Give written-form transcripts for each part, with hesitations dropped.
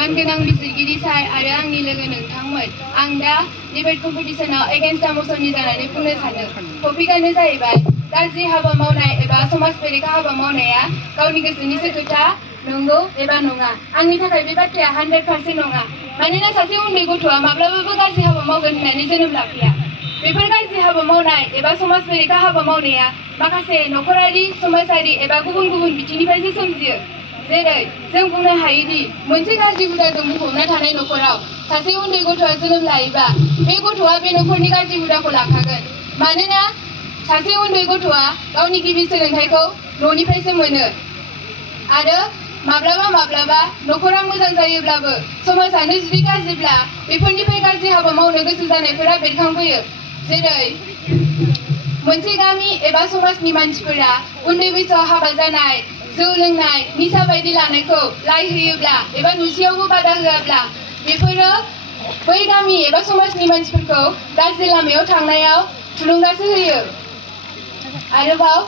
मानगोनां बिजिरगिरि सार आरो आंनि लोगो नोंथांमोन, आं दा डिबेट कम्पिटिशनाव एगेन्स्ट द मशननि जानानै बुंनो सानो। टपिकआनो जाहैबाय गाज्रि हाबा मावनाय एबा समाज बेरेखा हाबा मावनाया गावनि गोसोनिसो खोथा, नंगौ एबा नङा। आंनि थाखाय बे बाथ्राया 100% नङा। मानोना सासे उन्दै गथ'आ माब्लाबाबो गाज्रि हाबा मावगोन होननानै जोनोम लाफैया। बेफोर गाज्रि हाबा मावनाय एबा समाज बेरेखा हाबा मावनाया माखासे नखरारि, समाजारि एबा गुबुन गुबुन बिथिंनिफ्रायसो सोमजियो। जेरै जों बुंनो हायोदि मोनसे गाज्रि हुदाजों बुंफबना थानाय नखराव सासे उन्दै गथ'आ जोनोम लायोबा बे गथ'आ बे नखरनि गाज्रि हुदाखौ लाखागोन। मानोना सासे उन्दै गथ'आ गावनि गिबि सोलोंथाइखौ न'निफ्रायसो मोनो। आरो माब्लाबा माब्लाबा नखरा मोजां जायोब्लाबो समाजानो जुदि गाज्रिब्ला बेफोरनिफ्राय गाज्रि हाबा मावनो गोसो जानायफोरा बेरखांफैयो। जेरै मोनसे गामि एबा समाजनि मानसिफोरा उन्दै बैसोआव हाबा जानाय, जौ लोंनाय, निसा बायदि लानायखौ लाइ होयोब्ला एबा नुसेयावबो बादा होआब्ला बेफोरो बै गामि एबा समाजनि मानसिफोरखौ गाज्रि लामायाव थांनायाव थुलुंगासो होयो। आरोबाव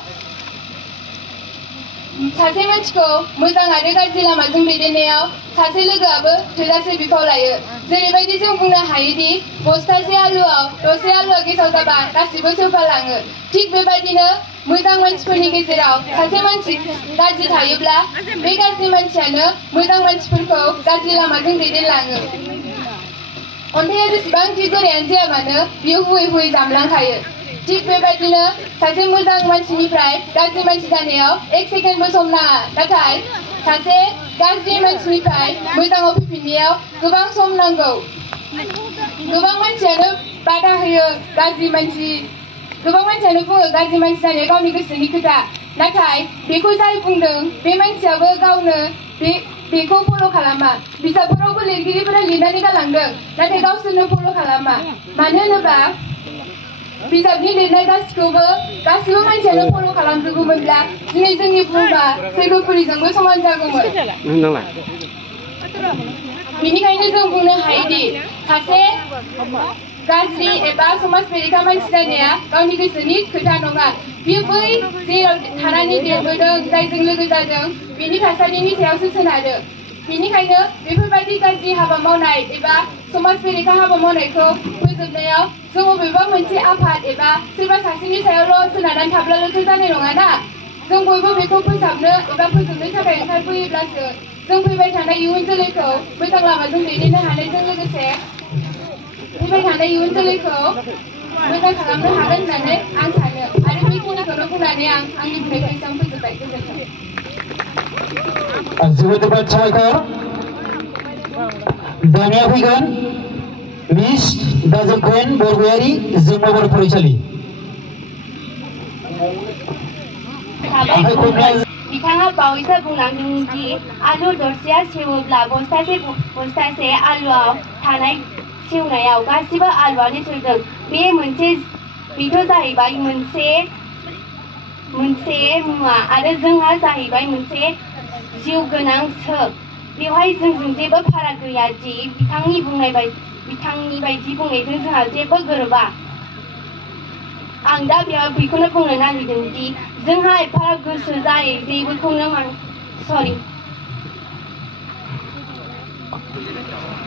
सासे मानसिखौ मोजां आरो गाज्रि लामाजों दैदेननायाव सासे लोगोआबो थोजासे बिफाव लायो। जेरैबायदि जों बुंनो हायोदि बस्थासे आलुआव दसे आलुआ गेसाव जाबा गासिबो सेवफालाङो। थिग बेबायदिनो मोजां मानसिफोरनि गेजेराव सासे मानसि गाज्रि थायोब्ला बे गाज्रि मानसियानो मोजां मानसिफोरखौ गाज्रि लामाजों दैदेनलाङो। अन्थाइआ जेसेबांखि गोरायानो जाया मानो बियो हुयै हुयै जामलांखायो। थिग बेबायदिनो सासे मोजां मानसिनिफ्राय गाज्रि मानसि जानायाव 1 सेकेन्डबो सम नाङा। नाथाय सासे गाज्रि मानसिनिफ्राय मोजाङाव फैफिननायाव गोबां सम नांगौ। गोबां मानसियानो बादा होयो गोबां मानसियानो बुङो गाज्रि मानसि जानाया गावनि गोसोनि खोथा। नाथाय बेखौ जाय बुंदों बे मानसियाबो गावनो बेखौ फल' खालामा। बिजाबफोरावबो लिरगिरिफोरा लिरनानै गालांदों, नाथाय गावसोरनो फल' खालामा। मानो होनोबा बिजाबनि लिरनाय गासिबो मानसियानो फल' खालामजोबोमोनब्ला दिनै जोंनि बुहुमा सैबोपुरिजोंबो समान जागौमोन। बेनिखायनो जों बुंनो हायोदि सासे गाज्रि एबा समाज बेरेखा मानसि जानाया गावनि गोसोनि खोथा नङा। बियो बै जेराव थानानै देरबोदों, जायजों लोगो जादों, बेनि थासारिनि सायावसो सोनारो। बेनिखायनो बेफोरबायदि गाज्रि हाबा मावनाय एबा समाज बेरेखा हाबा मावनायखौ फोजोबनायाव जों बबेबा मोनसे आफाद एबा सोरबा सासेनि सायावल' सोनारनानै थाब्लाल'थ' जानाय नङाना। जों बयबो बेखौ फोसाबनो एबा फोजोबनो थाखाय ओंखारबोयोब्लासो जों फैबाय थानाय इयुन जोलैखौ मोजां लामाजों दैदेननो हानायजों लोगोसे फैबाय थानाय इयुन जोलैखौ मोजां खालामनो हागोन होननानै आं सानो। आरो बेखिनिखौनो बुंनानै आं आंनि बुंनायखौ एसेबां फोजोबबाय। गोजोन्थों। जोबोद साबायखर। दानिया फैगोन मिस दाजोन बरगयारि जोंमा बर' फरायसालि। बिथाङा बावैसो बुंलांदों दि आलु दरसेया सेवोब्ला बस्थासे आलुआव थानाय सेवनायाव गासिबो आलुआनो सेवदों। बेथ' जाहैबाय मोनसे मुवा आरो जोंहा जाहैबाय मोनसे जिउ गोनां सोब। बेवहाय जोंजों जेबो फाराग गैया दि बिथांनि बायदि बुंनायजों जोंहा जेबो गोरोबा। आं दा बेयाव बेखौनो बुंनो नागिरदों दि जोंहा एफा गोसो जायो जेबोखौनो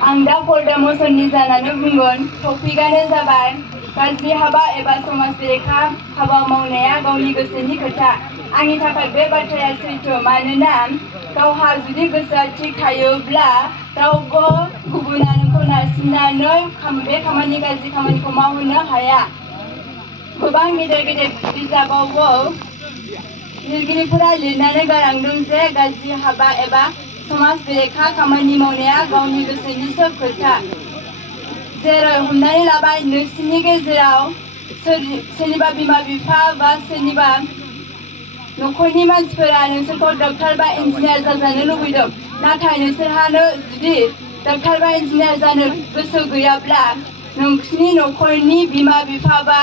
आं दा फर्दा मसननि जानानै बुंगोन। टपिकआनो जाबाय गाज्रि हाबा एबा समाज बेरेखा हाबा मावनाया गावनि गोसोनि खोथा। आंनि थाखाय बे बाथ्राया सैथो। मानोना गावहा जुदि गोसोआ थिग थायोब्ला रावबो गुबुना नोंखौ नारसिननानै बे गाज्रि खामानिखौ मावहोनो हाया। गोबां गेदेर गेदेर बिजाबावबो लिरगिरिफोरा लिरनानै गालांदों जे गाज्रि हाबा एबा समाज बेरेखा खामानि मावनाया गावनि गोसोनिसो खोथा। जेरै हमनानै लाबाय, नोंसिनि गेजेराव सोरनिबा बिमा बिफा बा सोरनिबा नखरनि मानसिफोरा नोंसोरखौ डक्टर बा इन्जिनियार जाजानो लुबैदों। नाथाय नोंसोरहानो जुदि डक्टर बा इन्जिनियार जानो गोसो गैयाब्ला नोंसिनि नखरनि बिमा बिफा बा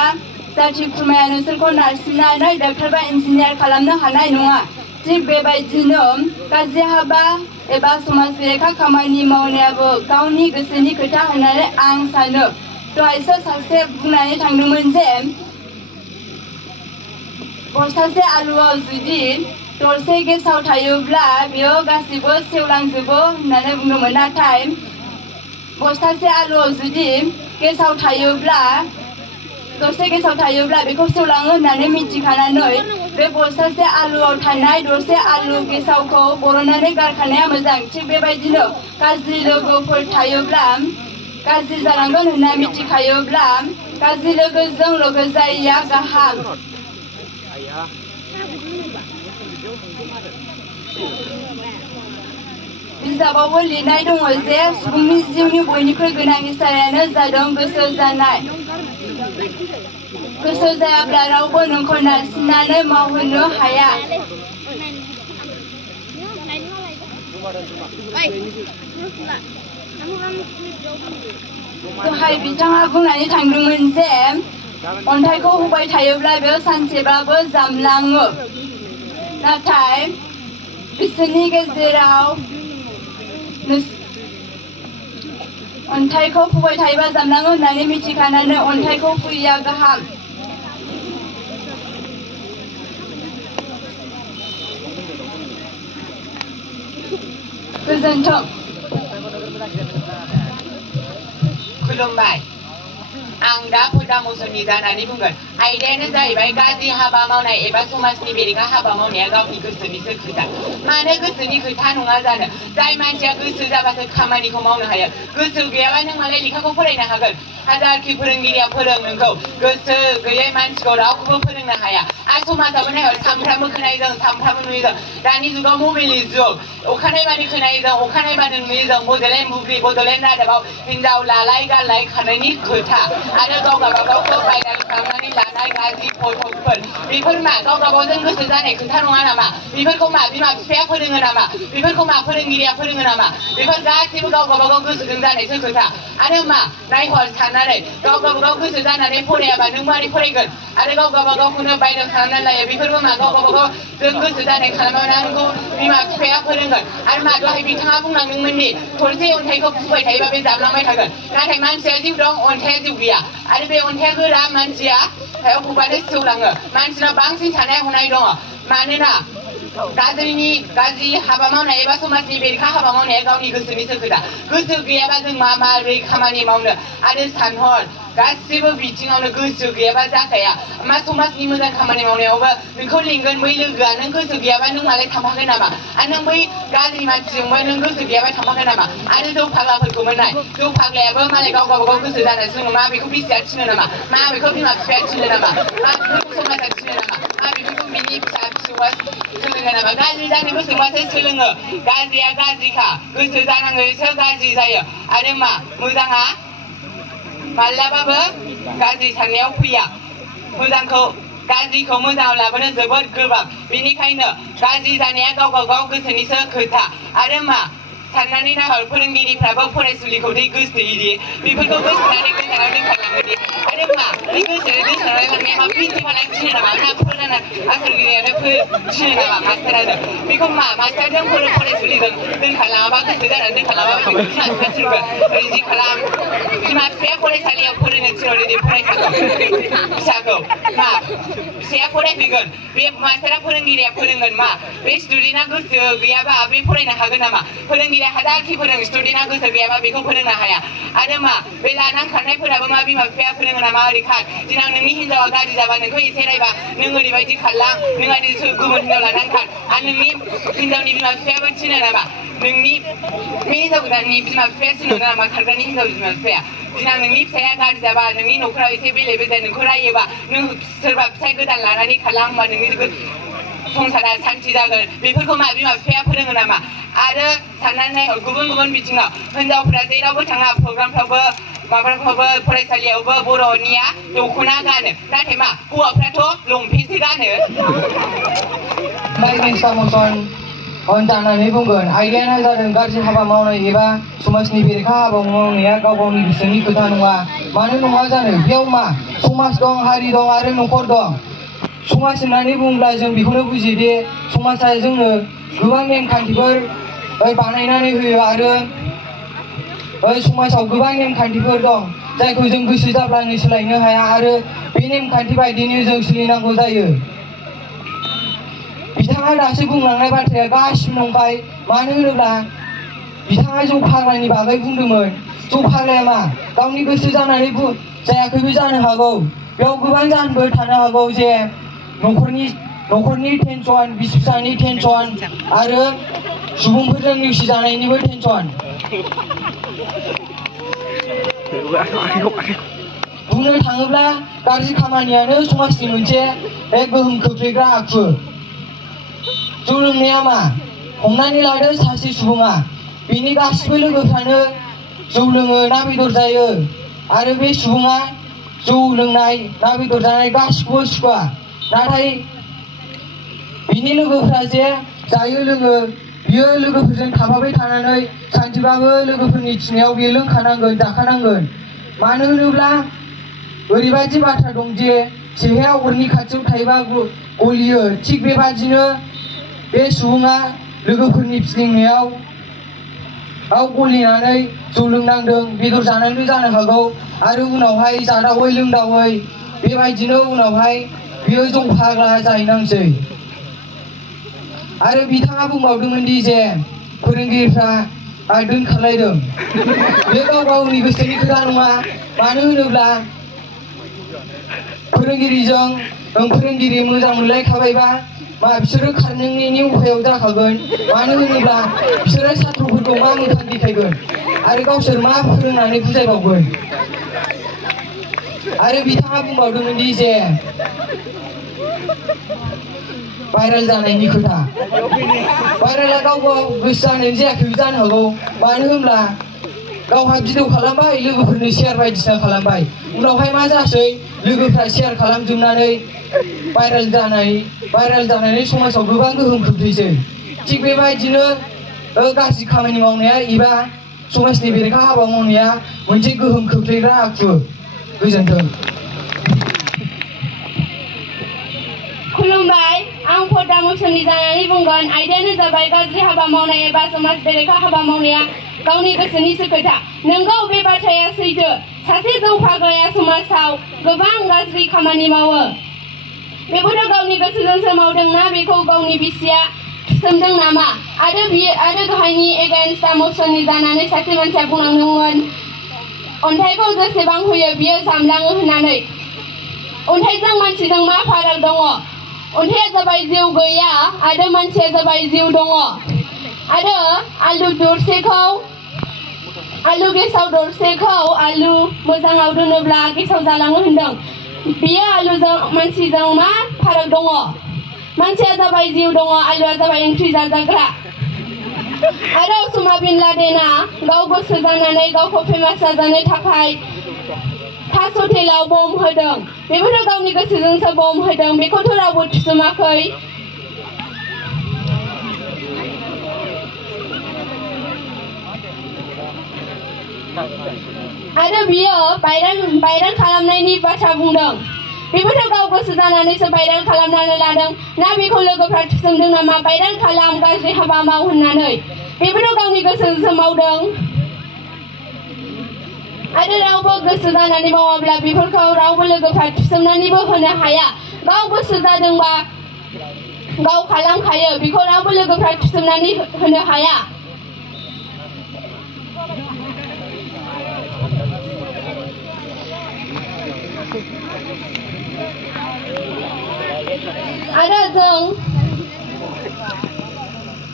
जाथि खुरमाया नोंसोरखौ नारसिननानै डक्टर बा इन्जिनियार खालामनो हानाय नङा। थिग बेबायदिनो गाज्रि हाबा एबा समाज बेरेखा खामानि मावनायाबो गावनि गोसोनि खोथा होननानै आं सानो। दहायसो सासे बुंनानै थांदोंमोन जे बस्थासे आलुआव जुदि दरसे गेसाव थायोब्ला बेयो गासिबो सेवलांजोबो होननानै बुंदोंमोन। नाथाय बस्थासे आलुआव जुदि गेसाव थायोब्ला दरसे गेसाव थायोब्ला बेखौ सेवलाङो होननानै मिथिखानानै बे बस्थासे आलुआव थानाय दरसे आलु गेसावखौ बरननानै गारखानाया मोजां। थिग बेबायदिनो गाज्रि लोगोफोर थायोब्ला गाज्रि जालांगोन होनना मिथिखायोब्ला गाज्रि लोगोजों लोगो जायैया गाहाम। बिजाबावबो लिरनाय दङ जे सुबुंनि जिउनि बयनिख्रुइ गोनां इसारायानो जादों गोसो जानाय। गोसो जायाब्ला रावबो नोंखौ नारसिननानै मावहोनो हाया। दहाय बिथाङा बुंनानै थांदोंमोन जे अन्थाइखौ हुबाय थायोब्ला बेयो सानसेबाबो जामलाङो। नाथाय बिसोरनि गेजेराव अन्थाइखौ हुबाय थायोबा जामलाङो होननानै मिथिखानानै अन्थाइखौ हुयैया गाहाम। गोजोन्थों। खुलुमबाय। आं दा फदा मसननि जानानै बुंगोन। आयदायानो जाहैबाय गाज्रि हाबा मावनाय एबा समाजनि बेरेखा हाबा मावनाया गावनि गोसोनिसो खोथा। मानो गोसोनि खोथा नङा जानो? जाय मानसिया गोसो जाबासो खामानिखौ मावनो हायो। गोसो गैयाबा नों मालाय लेखाखौ फरायनो हागोन? हाजारखि फोरोंगिरिया फोरों नोंखौ, गोसो गैयै मानसिखौ रावखौबो फोरोंनो हाया। आरो समाजाबो नायहर, सामफ्रामबो खोनायो जों, सामफ्रामबो नुयो जों। दानि जुगाव मबाइलनि जुग, अखानायबानो खोनायो जों, अखानायबानो नुयो जों। बड'लेण्ड बुब्लि, बड'लेण्ड रादाबाव हिनजाव लालाय गारलाय खारनायनि खोथा आरो गाव गावबागावखौ भाइराल खालामनानै लानाय गाज्रि फटकफोर। बेफोर मा गाव गावबाजों गोसो जानाय खोथा नङा नामा? बेफोरखौ मा बिमा बिफाया फोरोङो नामा? बेफोरखौ मा फोरोंगिरिया फोरोङो नामा? बेफोर गासैबो गाव गावबागाव गोसोजों जानायसो खोथा। आरो मा नायहर साननानै गाव गावबागाव गोसो जानानै फरायाबा नों मारै फरायगोन? आरो गाव गावबागावखौनो भाइराल खालामनानै लायो। बेफोरबो मा गाव गावबागाव जों गोसो जानाय खालामाबा नोंखौ बिमा बिफाया फोरोंगोन। आरो मा दहाय बिथाङा बुंलांदोंमोन दि थरसे अन्थाइखौ फुबाय थायोबा बे जाबलांबाय थागोन। नाथाय मानसिया जिउ दं, अन्थाइया जिउ गैया। आरो बे अन्थाइया गोरा, मानसिया हायाव फुबानो सेवलाङो। मानसिनाव बांसिन साननाय हनाय दङ। मानोना गाज्रि हाबा मावनाय एबा समाजनि बेरेखा हाबा मावनाया गावनि गोसोनिसो खोथा। गोसो गैयाबा जों माबोरै खामानि मावनो? आरो सानहर, गासिबो बिथिङावनो गोसो गैयाबा जाखाया। मा समाजनि मोजां खामानि मावनायावबो नोंखौ लिंगोन बै लोगोआ, नों गोसो गैयाबा नों मालाय थांफागोन नामा? आरो नों बै गाज्रि मानसिजोंबो नों गोसो गैयाबा थांफागोन नामा? आरो जौ फाग्लाफोरखौबो नाय, जौ फाग्लायाबो मालाय गाव गावबागाव गोसो जानानै लोङो। मा बेखौ बिसिया थिनो नामा? मा बेखौ बिमा बिफाया थिनो नामा? मा बेखौ समाजा थिनो नामा? मा बेफोरखौ बिनि फिसा फिसौआ सोलोङो नामा? गाज्रि जानो गोसोबासो सोलोङो। गाज्रिया गाज्रिखा, गोसो जानांगौसो गाज्रि जायो। आरो मा मोजाङा माब्लाबाबो गाज्रि साननायाव फैया। गाज्रिखौ मोजाङाव लाबोनो जोबोद गोब्राब। बेनिखायनो गाज्रि जानाया गाव गावबागाव गोसोनिसो खोथा। आरो मा साननानै नाहर, फोरोंगिरिफ्राबो फरायसुलिखौ दै गोसोहोयोदि, बेफोरखौ गोसोनानै गोजानाव दोनखारलाङोदि। आरो मा बे गोसोनानै लांनाया मा प्रिन्सिपालानो थिनो नामा? ना फोरोंना आसरगिरियानो थिनो नामा? मास्टारानो बेखौ मा मास्टारजों फरायसुलिजों दोनखारलाङाबा, गोसो जानानै दोनखारलाङाबा बेखौ बिमा बिफाया थिनगोन। बिदि खालाम, बिमा बिफाया फरायसालियाव फोरोंनो थिनहरो फरायसाखौ, फिसाखौ। मा फिसाया फरायफैगोन, बे मास्टारा फोरोंगिरिया फोरोंगोन। मा बे स्टुडेन्टआ गोसो गैयाबा बे फरायनो हागोन नामा? फोरोंगिरिया हाजारखि फोरों, स्टुडेन्टआ गोसो गैयाबा बेखौ फोरोंनो हाया। आरो मा बे लानानै खारनायफोराबो मा बिमा बिफाया फोरोङो नामा? ओरै खार, दिनां नोंनि हिनजावा गाज्रि जाबा नोंखौ एसे रायबा नों ओरैबायदि खारलां, नों आरो गुबुन हिनजाव लानानै खार। आरो नोंनि हिनजावनि बिमा बिफायाबो थिनो नामा? नोंनि बे हिनजाव गोदाननि बिमा बिफाया थिनो नामा? खारग्रानि हिनजावनि बिमा बिफाया दिनां नोंनि फिसाया गाज्रि जाबा, नोंनि न'खराव एसे बेले बेजे नोंखौ रायोबा, नों सोरबा फिसाय गोदान लानानै खारलां, होमबा नोंनि संसारा सान्ति जागोन। बेफोरखौ मा बिमा बिफाया फोरोङो नामा? आरो साननानै नायहर, गुबुन गुबुन बिथिङाव हिनजावफोरा जेरावबो थाङा, प्रग्रामफ्रावबो माबाफ्रावबो फरायसालियावबो बर'निया दख'ना गानो। नाथाय मा हौवाफ्राथ' लंपेन्टसो गानो। जानानै बुंगोन। आयदायानो जादों गाज्रि हाबा मावनाय एबा समाजनि बेरेखा हाबा मावनाया गाव गावनि गोसोनि खोथा नङा। मानो नङा जानो? बेयाव मा समाज दं, हारि दं आरो न'खर दं। समाज होननानै बुङोब्ला जों बेखौनो बुजियोदि समाजा जोंनो गोबां नेमखान्थिफोर बानायनानै होयो। आरो समाजाव गोबां नेमखान्थिफोर दं जायखौ जों गोसो जाब्लानो सोलायनो हाया। आरो बे नेमखान्थि बायदिनो जों सोलिनांगौ जायो। बिथाङा दासो बुंलांनाय बाथ्राया गासिबो नंखाय मानो होनोब्ला बिथाङा जौ फाग्लानि बागै बुंदोंमोन जौ फाग्लाया मा गावनि गोसो जानानै जायाखैबो जानो हागौ बेयाव गोबां जाहोनबो थानो हागौ जे न'खरनि टेनसन बिसि फिसायनि टेनसन आरो सुबुंफोरजों नेवसिजानायनिबो टेनसन बुंनो थाङोब्ला गाज्रि खामानियानो समाजनि मोनसे गोहोम खोख्लैग्रा आखु जौ लोंनाया मा हमनानै लादो सासे सुबुङा बिनि गासिबो लोगोफ्रानो जौ लोङो ना बेदर जायो आरो बे सुबुङा जौ लोंनाय ना बेदर जानाय गासिखौबो सुखुवा नाथाय बिनि लोगोफ्रा जे जायो लोङो बियो लोगोफोरजों थाफाबाय थानानै सानसेबाबो लोगोफोरनि थिनायाव बियो लोंखानांगोन जाखानांगोन मानो होनोब्ला ओरैबायदि बाथ्रा दं जे सेहेरा अरनि खाथियाव थायोबा गलियो थिग बेबादिनो बे सुबुङा लोगोफोरनि फिदिंनायाव गलिनानै जौ लोंनांदों बेदर जानांदों जानो हागौ आरो उनावहाय जादावै लोंदावै बेबायदिनो उनावहाय बियो जौ फाग्ला जाहैनांसै आरो बिथाङा बुंबावदोंमोन दि जे फोरोंगिरिफ्रा दोनखारलायदों बे गाव गावनि गोसोनि खोथा नङा मानो होनोब्ला फोरोंगिरि मोजां मोनलायखाबायबा मा बिसोरो खारनायनि उफायाव जाखागोन मानो होनोब्ला बिसोरो साथ्रफोरखौ मा मोखां देखायगोन आरो गावसोर मा फोरोंनानै बुजायबावगोन आरो बिथाङा बुंबावदोंमोन दि जे भाइरेल जानायनि खोथा भाइरेला गाव गोसो जानाय जायाखैबो जानो हागौ मानो होनब्ला गावहा भिडिअ खालामबाय लोगोफोरनो शेयार बायदिसिना खालामबाय उनावहाय मा जासै लोगोफ्रा शेयार खालामजोबनानै भाइरेल जानानै समाजाव गोबां गोहोम खोख्लैसै थिग बेबायदिनो गाज्रि खामानि मावनाया एबा समाजनि बेरेखा हाबा मावनाया मोनसे गोहोम खोख्लैग्रा आखु गोजोन्थों खुलुमबाय आं पर्दा मुसुनि जानानै बुंगोन आयदायानो जाबाय गाज्रि हाबा मावनाय एबा समाज बेरेखा हाबा मावनाया गावनि गोसोनिसो खोथा नोंगौ बे बाथ्राया सैथो सासे जौ फाग्लाया समाजाव गोबां गाज्रि खामानि मावो बेखौथ' गावनि गोसोजोंसो मावदोंना बेखौ गावनि बिसिया थुसोमदों नामा आरो दहायनि एगेन्स्ट मुसुनि जानानै सासे मानसिया बुंलांदोंमोन अन्थाइखौ जेसेबां होयो बियो जामलाङो होननानै अन्थाइजों मानसिजों मा फाराग दङ अन्थाइया जाबाय जिउ गैया आरो मानसिया जाबाय जिउ दङ आरो आलु गेसाव दरसेखौ आलु मोजाङाव दोनोब्ला गेसाव जालाङो होनदों बियो आलुजों मानसिजों मा फाराग दङ मानसिया जाबाय जिउ दङ आलुआ जाबाय ओंख्रि जाजाग्रा आरो उसामा बिन लादेना गाव गोसो जानानै गावखौ फेमास जाजानो थाखाय ताज हटेलाव बम होदों बेबोथ' गावनि गोसोजोंसो बम होदों बेखौथ' रावबो थुसोमाखै आरो बियो भाइरेल खालामनायनि बाथ्रा बुंदों बेबोथ' गाव गोसो जानानैसो भाइरेल खालामनानै लादों ना बेखौ लोगोफ्रा थुसोमदों नामा भाइरेल खालाम गाज्रि हाबा माव होननानै बेबोथ' गावनि गोसोजोंसो मावदों आरो रावबो गोसो जानानै मावाब्ला बेफोरखौ रावबो लोगोफ्रा थुसोमनानैबो होनो हाया गाव गोसो जादोंबा गाव खालामखायो बेखौ रावबो लोगोफ्रा थुसोमनानै होनो हाया आरो जों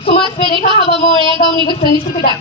समाज बेरेखा हाबा मावनाया गावनि गोसोनिसो खोथा